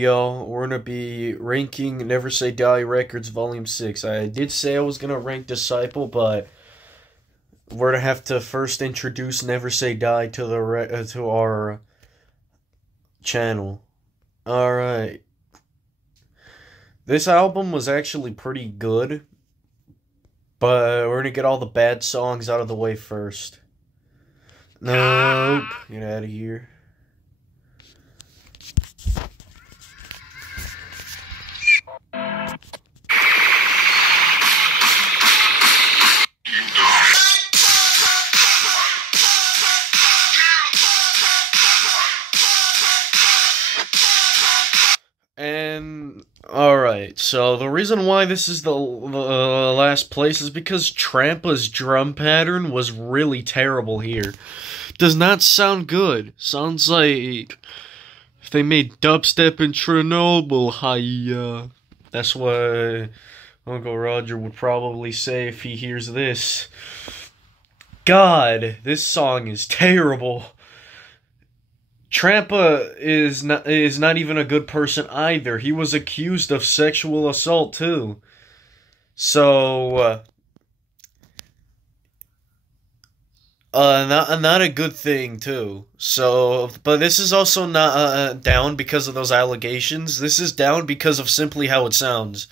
video. We're gonna be ranking Never Say Die Records Volume 6. I did say I was gonna rank Disciple, but we're gonna have to first introduce Never Say Die to to our channel. Alright. This album was actually pretty good, but we're gonna get all the bad songs out of the way first. Nope. Get out of here. And alright, so the reason why this is the last place is because Trampa's drum pattern was really terrible here. Does not sound good. Sounds like if they made dubstep in Chernobyl, hiya. That's what Uncle Roger would probably say if he hears this. God, this song is terrible. Trampa is not even a good person either. He was accused of sexual assault too. So not a good thing too. So, but this is also not down because of those allegations. This is down because of simply how it sounds.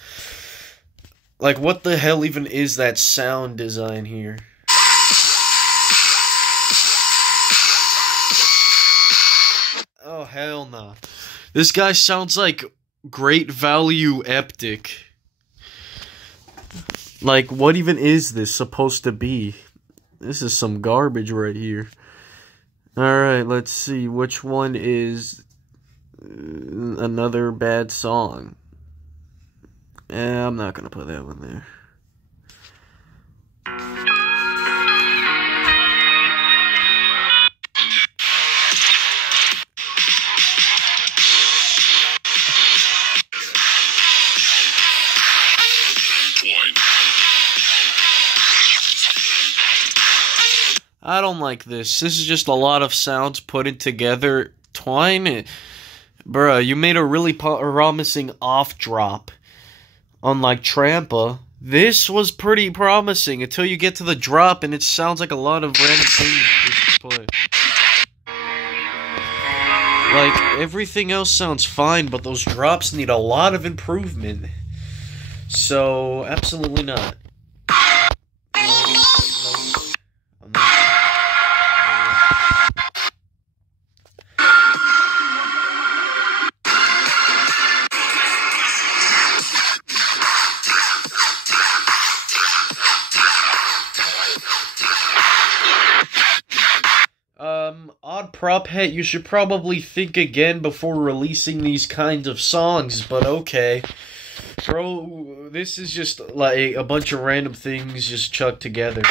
Like, what the hell even is that sound design here? Oh, hell no. This guy sounds like Great Value Eptic. Like, what even is this supposed to be? This is some garbage right here. Alright, let's see. Which one is another bad song? I'm not gonna put that one there. I don't like this. This is just a lot of sounds put in together. Twine? Bruh, you made a really promising off drop. Unlike Trampa, this was pretty promising until you get to the drop and it sounds like a lot of random things just play. Like, everything else sounds fine, but those drops need a lot of improvement. So, absolutely not. Odd Prop Het, you should probably think again before releasing these kinds of songs, but okay. Bro, this is just like a bunch of random things just chucked together.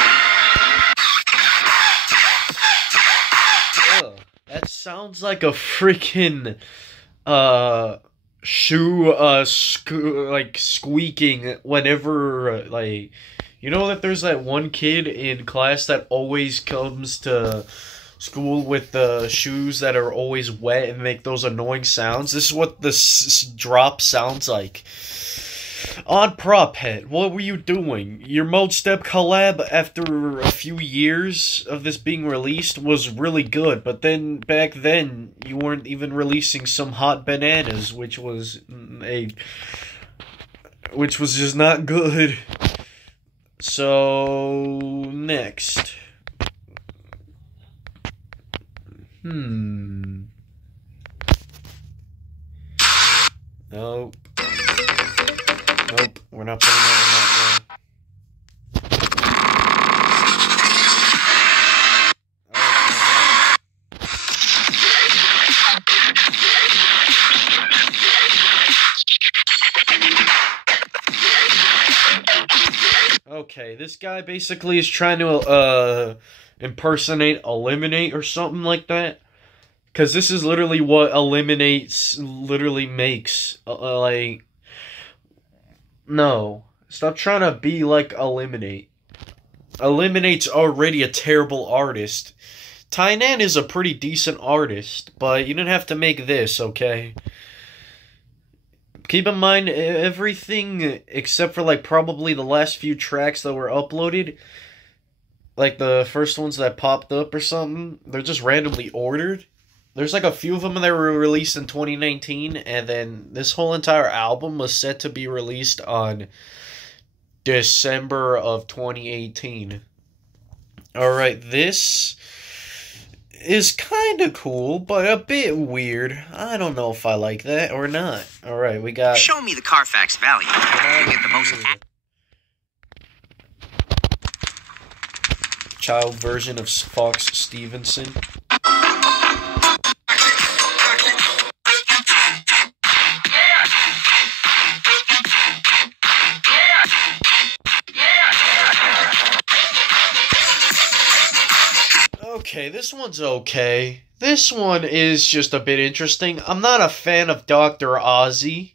Ugh, that sounds like a freaking, shoe, squeaking whenever, like, you know that there's that one kid in class that always comes to school with the shoes that are always wet and make those annoying sounds? This is what this drop sounds like. Odd Prop Het, what were you doing? Your Mode Step collab after a few years of this being released was really good, but then back then you weren't even releasing some Hot Bananas, which was just not good. So next. Nope. Nope, we're not putting that in that one. Okay, this guy basically is trying to impersonate Eliminate or something like that. Because this is literally what Eliminates literally makes. Like, no. Stop trying to be like Eliminate. Eliminate's already a terrible artist. Tainan is a pretty decent artist, but you didn't have to make this, okay? Keep in mind, everything except for like probably the last few tracks that were uploaded, like the first ones that popped up or something, they're just randomly ordered. There's like a few of them that were released in 2019, and then this whole entire album was set to be released on December of 2018. Alright, this is kind of cool, but a bit weird. I don't know if I like that or not. Alright, we got... Show me the Carfax value. Get the most... Child version of Fox Stevenson. Okay, this one's okay. This one is just a bit interesting. I'm not a fan of Dr. Ozzy.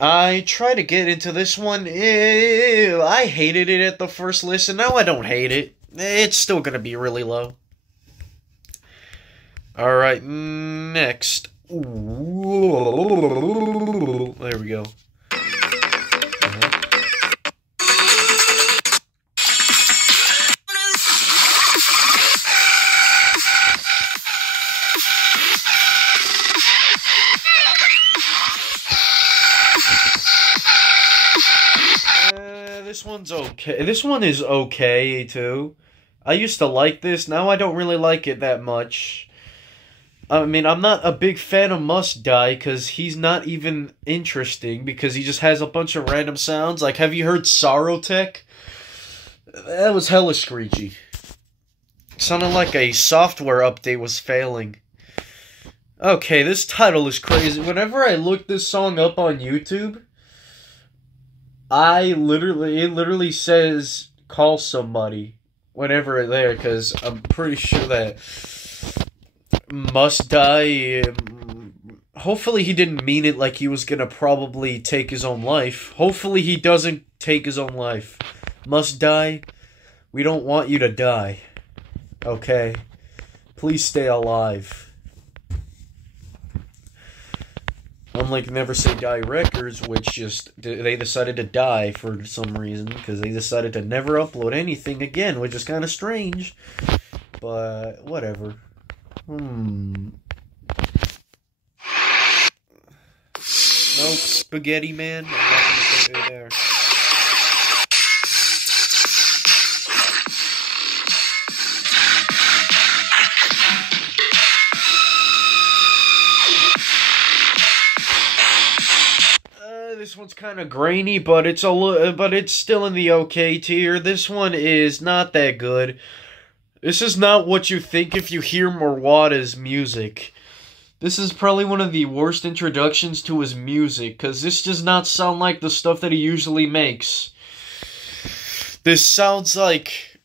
I tried to get into this one. I hated it at the first listen. Now I don't hate it. It's still going to be really low. Alright, next. Ooh. There we go. This one's okay. This one is okay, too. I used to like this. Now I don't really like it that much. I mean, I'm not a big fan of Must Die, because he's not even interesting, because he just has a bunch of random sounds. Like, have you heard Sorrowtech? That was hella screechy. It sounded like a software update was failing. Okay, this title is crazy. Whenever I look this song up on YouTube... it literally says call somebody whenever it's there, because I'm pretty sure that Must Die, hopefully he didn't mean it like he was gonna probably take his own life. Hopefully he doesn't take his own life. Must Die, we don't want you to die. Okay? Please stay alive. Unlike Never Say Die Records, which they decided to die for some reason, because they decided to never upload anything again, which is kind of strange. But, whatever. Nope, Spaghetti Man. I'm not gonna put it there. This one's kind of grainy, but it's still in the okay tier. This one is not that good. This is not what you think if you hear Murwada's music. This is probably one of the worst introductions to his music, because this does not sound like the stuff that he usually makes. This sounds like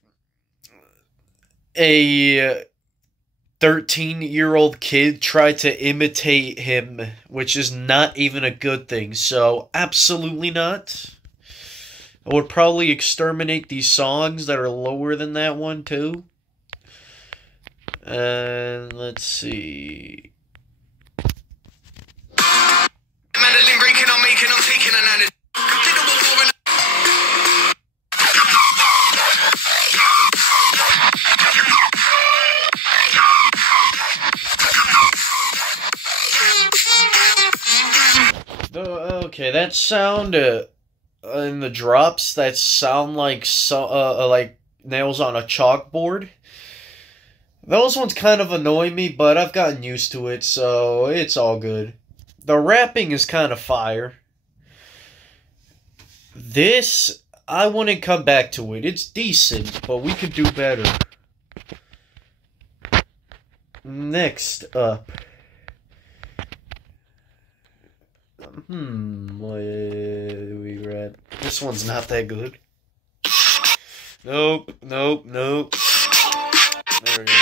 a 13-year-old kid tried to imitate him, which is not even a good thing, so absolutely not. I would probably exterminate these songs that are lower than that one, too. And let's see. Okay, that sound in the drops that sound like nails on a chalkboard. Those ones kind of annoy me, but I've gotten used to it, so it's all good. The rapping is kind of fire. This, I wouldn't come back to it. It's decent, but we could do better. Next up. Where we read. This one's not that good. Nope. There we go.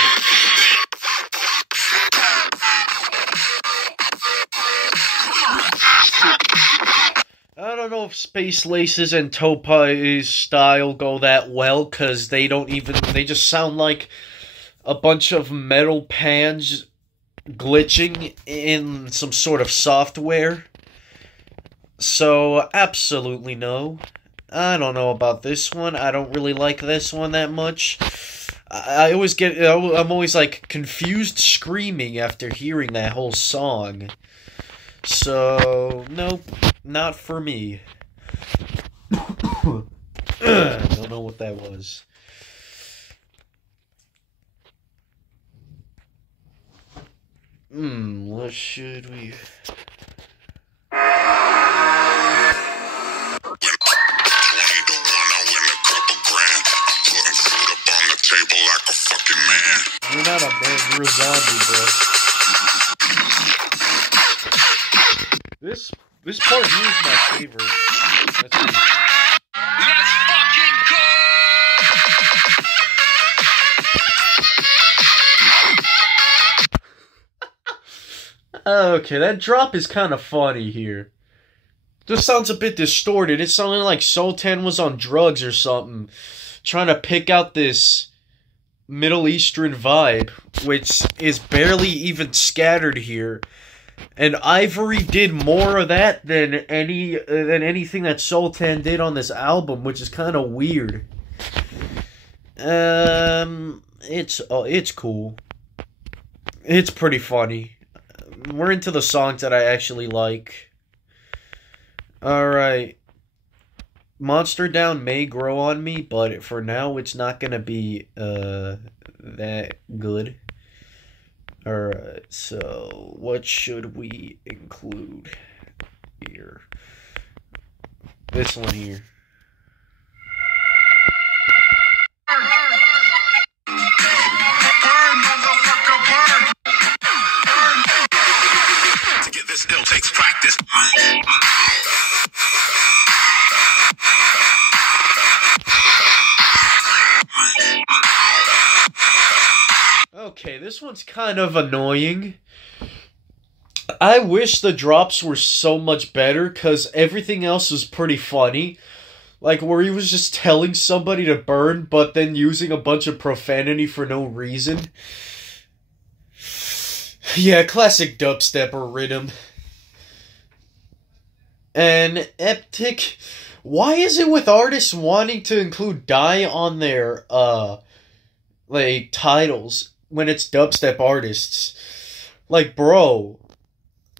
I don't know if Space Laces and Topai's style go that well, because they just sound like a bunch of metal pans glitching in some sort of software. So, absolutely no. I don't know about this one. I don't really like this one that much. I always get... I'm always, like, confused screaming after hearing that whole song. So, nope. Not for me. I don't know what that was. What should we... You're not a man, you're a zombie, bro. This part here is my favorite. Let's fucking go! Okay, that drop is kind of funny here. This sounds a bit distorted. It sounded like Sultan was on drugs or something. Trying to pick out this Middle Eastern vibe, which is barely even scattered here. And Ivory did more of that than anything that Sultan did on this album, which is kind of weird. It's cool. It's pretty funny. We're into the songs that I actually like. Alright. Monster Down may grow on me, but for now it's not gonna be that good. Alright, so what should we include here? This one here. To get this ill takes practice. Okay, this one's kind of annoying. I wish the drops were so much better, because everything else was pretty funny. Like, where he was just telling somebody to burn, but then using a bunch of profanity for no reason. Yeah, classic dubstepper rhythm. And Eptic, why is it with artists wanting to include Die on their, like, titles when it's dubstep artists? Like, bro,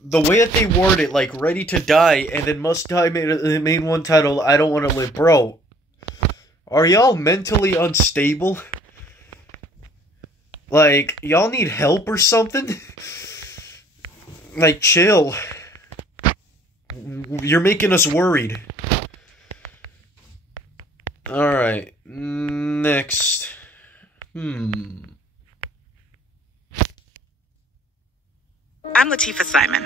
the way that they word it, like, Ready to Die, and then Must Die made one title, I Don't Want to Live. Bro, are y'all mentally unstable? Like, y'all need help or something? Like, chill. You're making us worried. Alright, next. I'm Latifah Simon.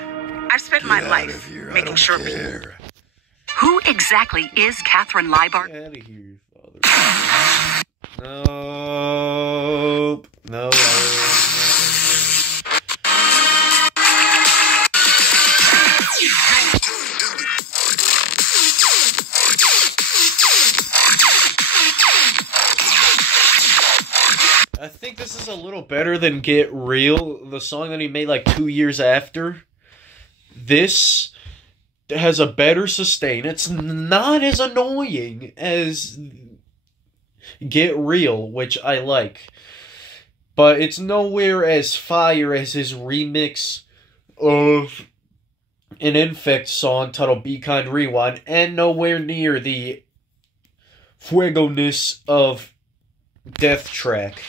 I've spent my life making sure people... Who exactly is Catherine Liebart? Get out of here, father. Nope. No. I think this is a little better than Get Real, the song that he made like 2 years after. This has a better sustain. It's not as annoying as Get Real, which I like. But it's nowhere as fire as his remix of an Infect song titled Be Kind Rewind, and nowhere near the fuego-ness of Death Track.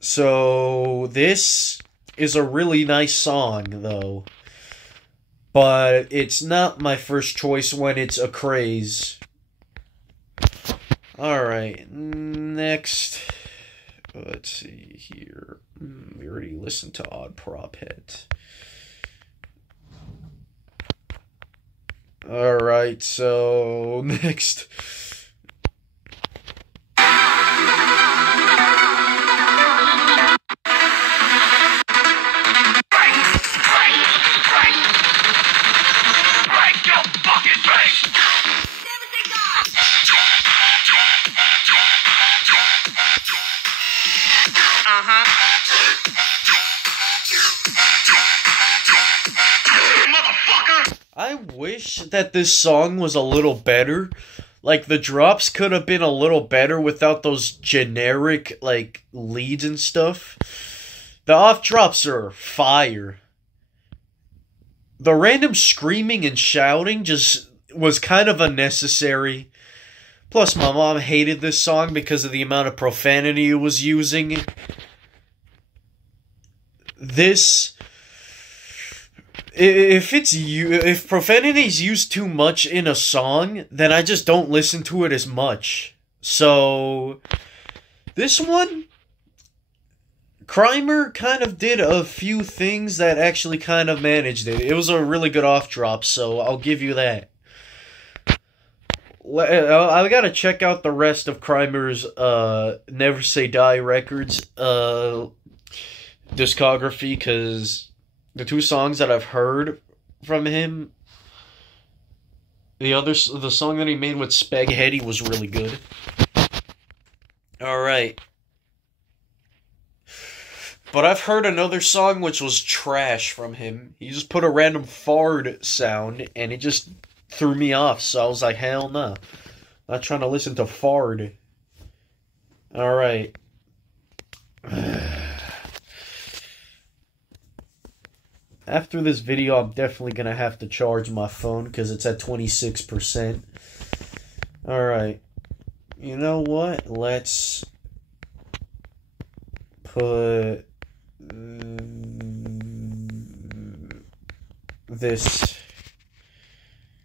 So, this is a really nice song, though. But it's not my first choice when it's a craze. Alright, next. Let's see here. We already listened to Odd Prop Hit. Alright, so next. wish that this song was a little better. Like, the drops could have been a little better without those generic, like, leads and stuff. The off drops are fire. The random screaming and shouting just was kind of unnecessary. Plus, my mom hated this song because of the amount of profanity it was using. This... If profanity is used too much in a song, then I just don't listen to it as much. So, this one, Crimer kind of did a few things that actually kind of managed it. It was a really good off drop, so I'll give you that. I gotta check out the rest of Crimer's Never Say Die Records discography, because the two songs that I've heard from him, the song that he made with Spaghetti was really good. Alright. But I've heard another song which was trash from him. He just put a random fart sound, and it just threw me off, so I was like, hell no. Not trying to listen to fart. Alright. After this video, I'm definitely going to have to charge my phone because it's at 26%. Alright. You know what? Let's put this...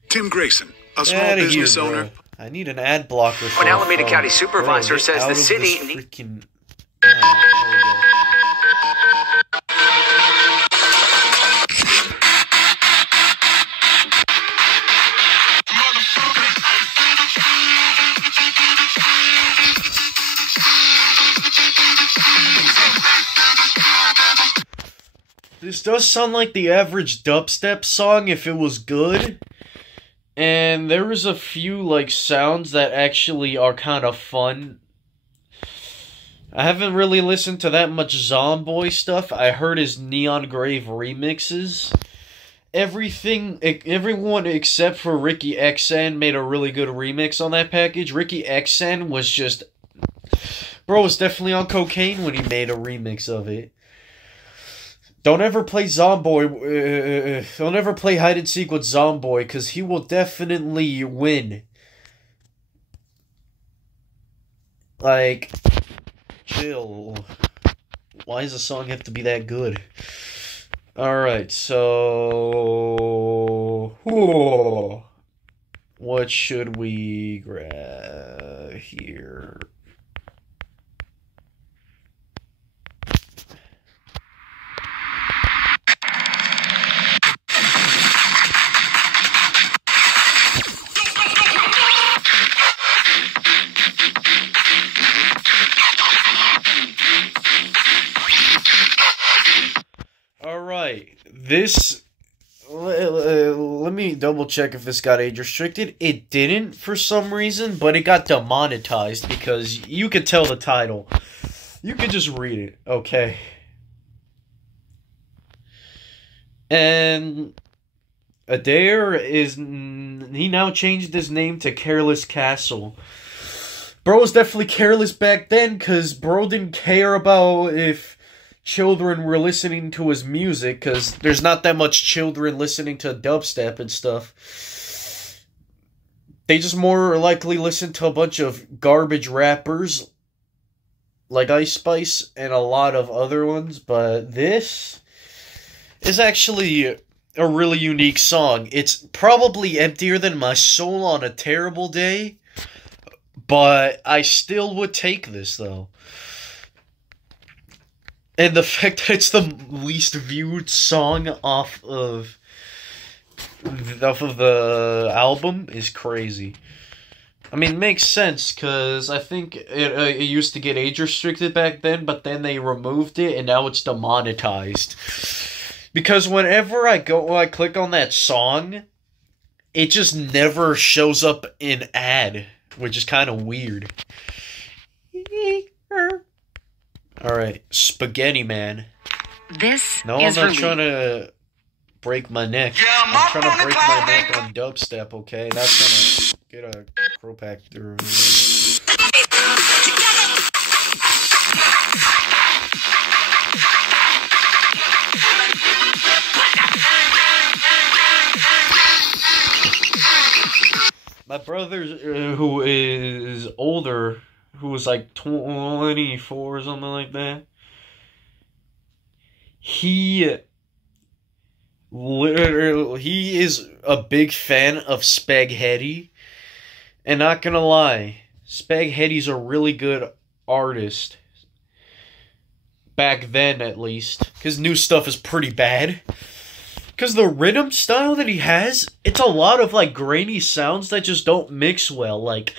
Tim Grayson, a small business owner. I need an ad blocker. An Alameda County supervisor says the city... Freaking... there we go. This does sound like the average dubstep song if it was good. And there was a few, like, sounds that actually are kind of fun. I haven't really listened to that much Zomboy stuff. I heard his Neon Grave remixes. Everyone except for Ricky Xan made a really good remix on that package. Ricky Xan was just... Bro was definitely on cocaine when he made a remix of it. Don't ever play Zomboy. Don't ever play hide and seek with Zomboy, because he will definitely win. Like, chill. Why does a song have to be that good? Alright, so... what should we grab here? Alright, this... let me double check if this got age restricted. It didn't for some reason, but it got demonetized because you could tell the title. You could just read it, okay? And Adair is... he now changed his name to Careless Castle. Bro was definitely careless back then, because bro didn't care about if children were listening to his music, because there's not that much children listening to dubstep and stuff. They just more likely listen to a bunch of garbage rappers like Ice Spice and a lot of other ones, but this is actually a really unique song. It's probably emptier than My Soul on a Terrible Day, but I still would take this, though. And the fact that it's the least viewed song off of the album is crazy. I mean, it makes sense, because I think it used to get age restricted back then, but then they removed it, and now it's demonetized. Because whenever I click on that song, it just never shows up in ad, which is kind of weird. Alright, Spaghetti Man. This no, is I'm not trying to break my neck. I'm trying to break my neck on dubstep, okay? That's gonna get a Cropactor. My brother, who is older, who was like 24 or something like that, he is a big fan of Spaghetti. And not gonna lie, Spaghetti's a really good artist. Back then, at least. His new stuff is pretty bad. Because the rhythm style that he has, it's a lot of, like, grainy sounds that just don't mix well. Like,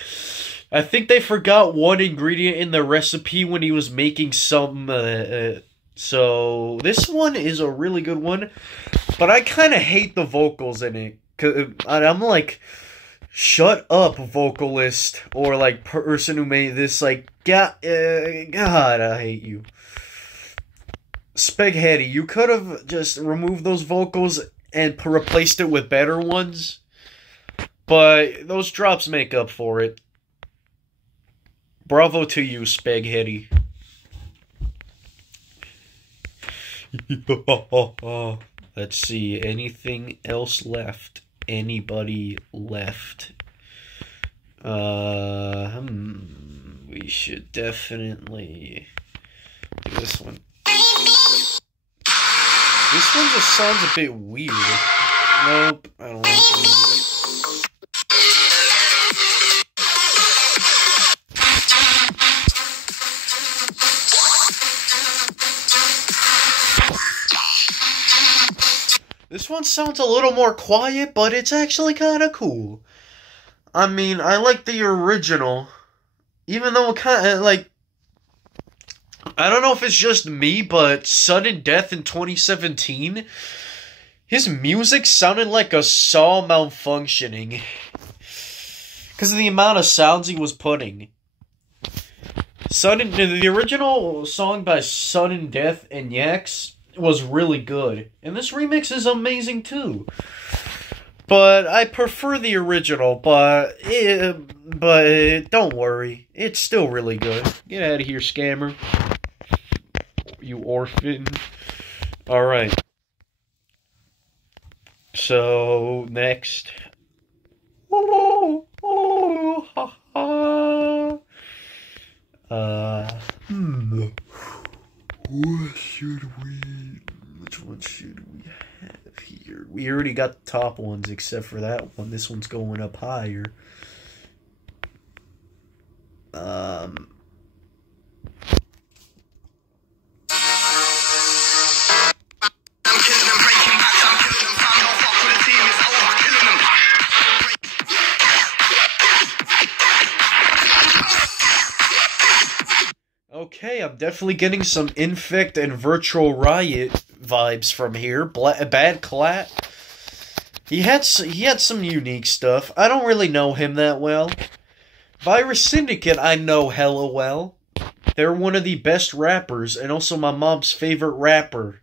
I think they forgot one ingredient in the recipe when he was making some, so this one is a really good one. But I kind of hate the vocals in it. 'Cause I'm like, shut up, vocalist. Or, like, person who made this, like, God, I hate you. Spaghetti, you could have just removed those vocals and replaced it with better ones. But those drops make up for it. Bravo to you, Spaghetti. Let's see, anything else left? Anybody left? We should definitely do this one. This one just sounds a bit weird. Nope, I don't want to. This one sounds a little more quiet, but it's actually kind of cool. I mean, I like the original, even though it kind of, like, I don't know if it's just me, but Sudden Death in 2017, his music sounded like a saw malfunctioning. Because of the amount of sounds he was putting. The original song by Sudden Death and Yax was really good. And this remix is amazing too. But I prefer the original, but don't worry. It's still really good. Get out of here, scammer. You orphan. Alright. So, next. What should which one should we have here? We already got the top ones except for that one. This one's going up higher. Okay, I'm definitely getting some Infect and Virtual Riot vibes from here. Bad Clat. He had some unique stuff. I don't really know him that well. Virus Syndicate I know hella well. They're one of the best rappers and also my mom's favorite rapper.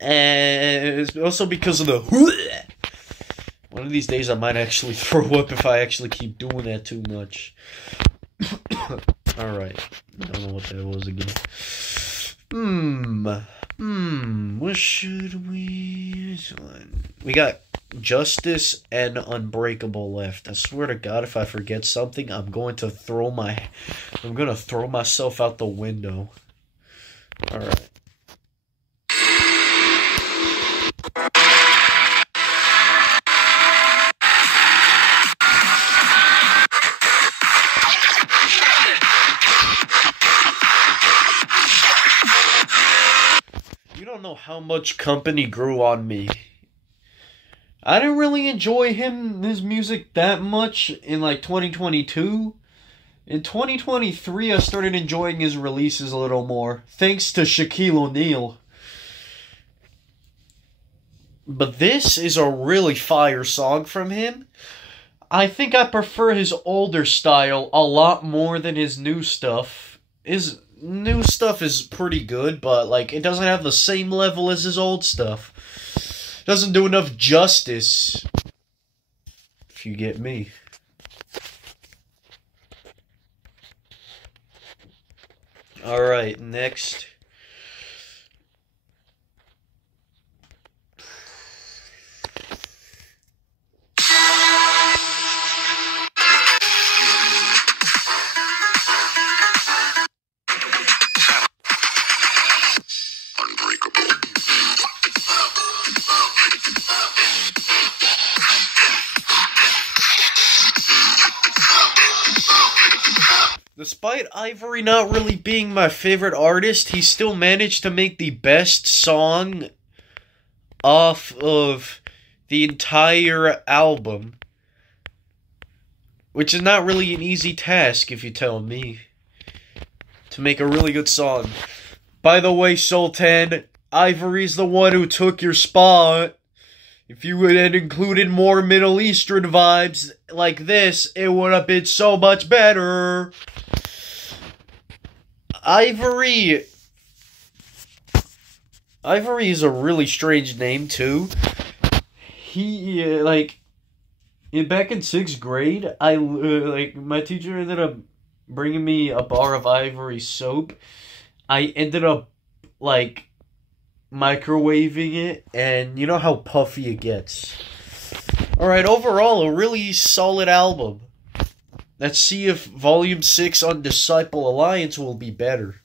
And it's also because of the one of these days I might actually throw up if I actually keep doing that too much. Alright. I don't know what that was again. What should we... We got Justice and Unbreakable left. I swear to God, if I forget something, I'm going to throw myself out the window. Alright. You don't know how much Company grew on me. I didn't really enjoy his music that much in like 2022. In 2023, I started enjoying his releases a little more, thanks to Shaquille O'Neal. But this is a really fire song from him. I think I prefer his older style a lot more than his new stuff. new stuff is pretty good, but, like, it doesn't have the same level as his old stuff. Doesn't do enough justice, if you get me. Alright, next. Despite Ivory not really being my favorite artist, he still managed to make the best song off of the entire album. Which is not really an easy task, if you tell me. To make a really good song. By the way, Sultan, Ivory's the one who took your spot. If you had included more Middle Eastern vibes like this, it would have been so much better. Ivory is a really strange name, too. He, back in 6th grade, my teacher ended up bringing me a bar of Ivory soap. I ended up, microwaving it, and you know how puffy it gets. Alright, overall, a really solid album. Let's see if Volume 6 on Disciple Alliance will be better.